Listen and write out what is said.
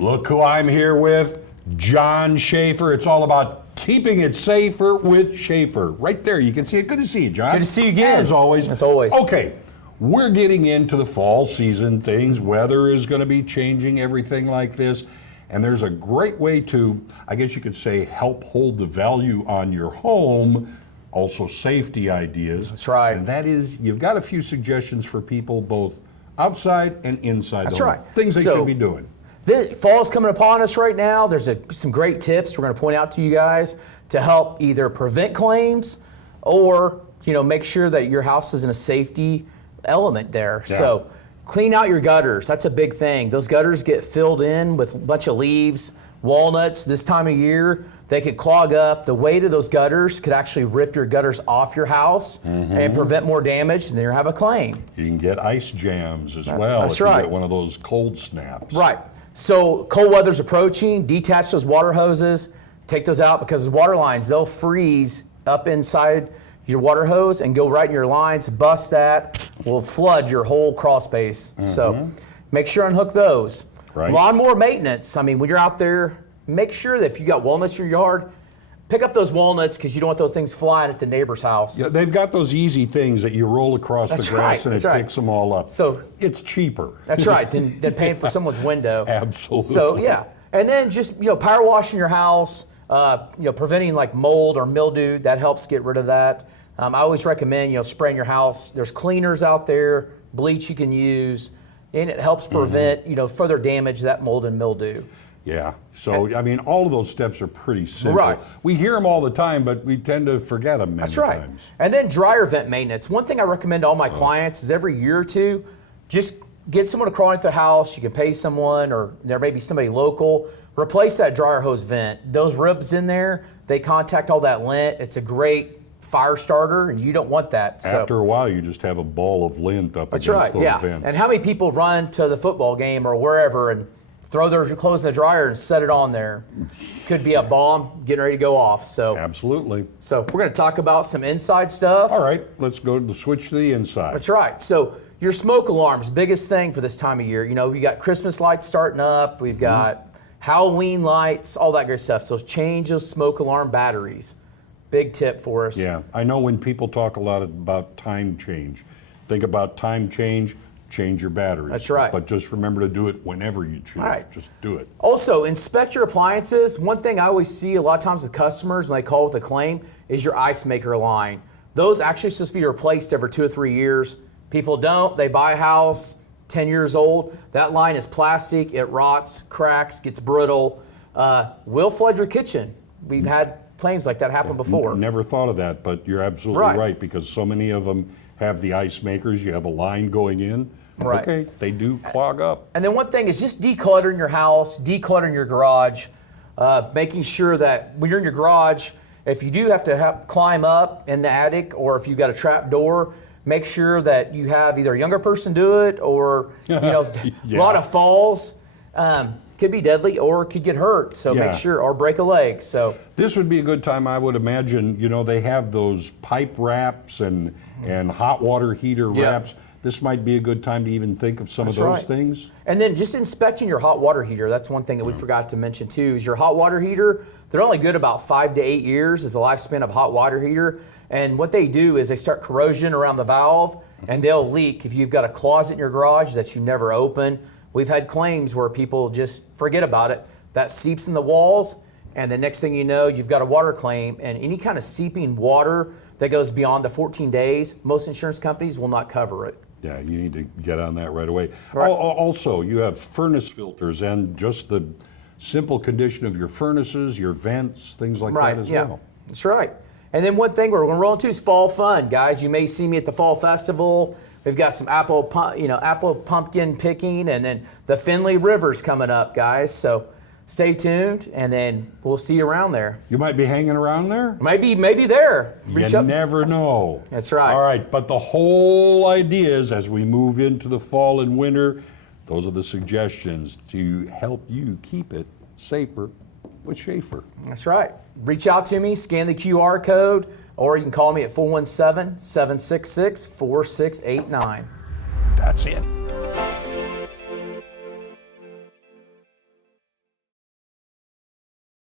Look who I'm here with, John Schaefer. It's all about keeping it safer with Schaefer. Right there, you can see it. Good to see you, John. Good to see you again. As always. As always. Okay, we're getting into the fall season. Weather is going to be changing, everything like this. And there's a great way to, I guess you could say, help hold the value on your home. Also safety ideas. That's right. And that is, you've got a few suggestions for people both outside and inside That's the home. right. Things they should be doing. The fall's coming upon us right now. There's some great tips we're going to point out to you guys to help either prevent claims or make sure that your house is in a safety element there. Yeah. So clean out your gutters. That's a big thing. Those gutters get filled in with a bunch of leaves, walnuts this time of year. They could clog up. The weight of those gutters could actually rip your gutters off your house and prevent more damage, and then you have a claim. You can get ice jams as well. That's if you right. get one of those cold snaps. Right. So cold weather's approaching. Detach those water hoses. Take those out because the water lines, they'll freeze up inside your water hose and go right in your lines. Bust that. Will flood your whole crawl space. So make sure and unhook those. Right. Lawnmower maintenance. I mean, when you're out there, make sure that if you got walnuts in your yard, pick up those walnuts because you don't want those things flying at the neighbor's house. Yeah, they've got those easy things that you roll across the grass and it picks them all up. So it's cheaper. That's right, than paying for someone's window. Absolutely. So yeah, and then just power washing your house, preventing like mold or mildew. That helps get rid of that. I always recommend spraying your house. There's cleaners out there, bleach you can use, and it helps prevent further damage to that mold and mildew. Yeah. So, I mean, all of those steps are pretty simple. Right. We hear them all the time, but we tend to forget them many That's right. times. And then dryer vent maintenance. One thing I recommend to all my clients is every year or two, just get someone to crawl into the house. You can pay someone, or there may be somebody local. Replace that dryer hose vent. Those ribs in there, they contact all that lint. It's a great fire starter, and you don't want that. So, After a while, you just have a ball of lint up that's against right. those Yeah. vents. And how many people run to the football game or wherever and throw their clothes in the dryer and set it on there? Could be a bomb getting ready to go off. So Absolutely. So we're going to talk about some inside stuff. All right, let's go to switch to the inside. That's right. So your smoke alarms, biggest thing for this time of year. We got Christmas lights starting up. We've got Halloween lights, all that good stuff. So change those smoke alarm batteries. Big tip for us. Yeah, I know when people talk a lot about time change, think about time change, change your batteries. That's right. But just remember to do it whenever you choose. All right. Just do it. Also, inspect your appliances. One thing I always see a lot of times with customers when they call with a claim is your ice maker line. Those actually supposed to be replaced every 2 or 3 years. People don't. They buy a house, 10 years old. That line is plastic. It rots, cracks, gets brittle. Will flood your kitchen. We've had claims like that happen before. Never thought of that, but you're absolutely right because so many of them have the ice makers. You have a line going in. Right. Okay, they do clog up. And then one thing is just decluttering your house, decluttering your garage, making sure that when you're in your garage, if you do have to climb up in the attic or if you've got a trap door, make sure that you have either a younger person do it or a lot of falls. Could be deadly or could get hurt. So make sure, or break a leg. So this would be a good time, I would imagine. They have those pipe wraps and hot water heater wraps. This might be a good time to even think of some of those things. And then just inspecting your hot water heater. That's one thing that we forgot to mention too, is your hot water heater, they're only good about 5 to 8 years is the lifespan of hot water heater. And what they do is they start corrosion around the valve and they'll leak. If you've got a closet in your garage that you never open, we've had claims where people just forget about it. That seeps in the walls, and the next thing you know, you've got a water claim. And any kind of seeping water that goes beyond the 14 days, most insurance companies will not cover it. Yeah, you need to get on that right away. Right. Also, you have furnace filters and just the simple condition of your furnaces, your vents, things like that as well. That's right. And then one thing we're going to roll into is fall fun, guys. You may see me at the fall festival. We've got some apple pumpkin picking, and then the Findlay River's coming up, guys. So stay tuned, and then we'll see you around there. You might be hanging around there. Maybe there. You never know. That's right. All right, but the whole idea is as we move into the fall and winter, those are the suggestions to help you keep it safer with Schaefer. That's right. Reach out to me, scan the QR code, or you can call me at 417-766-4689. That's it.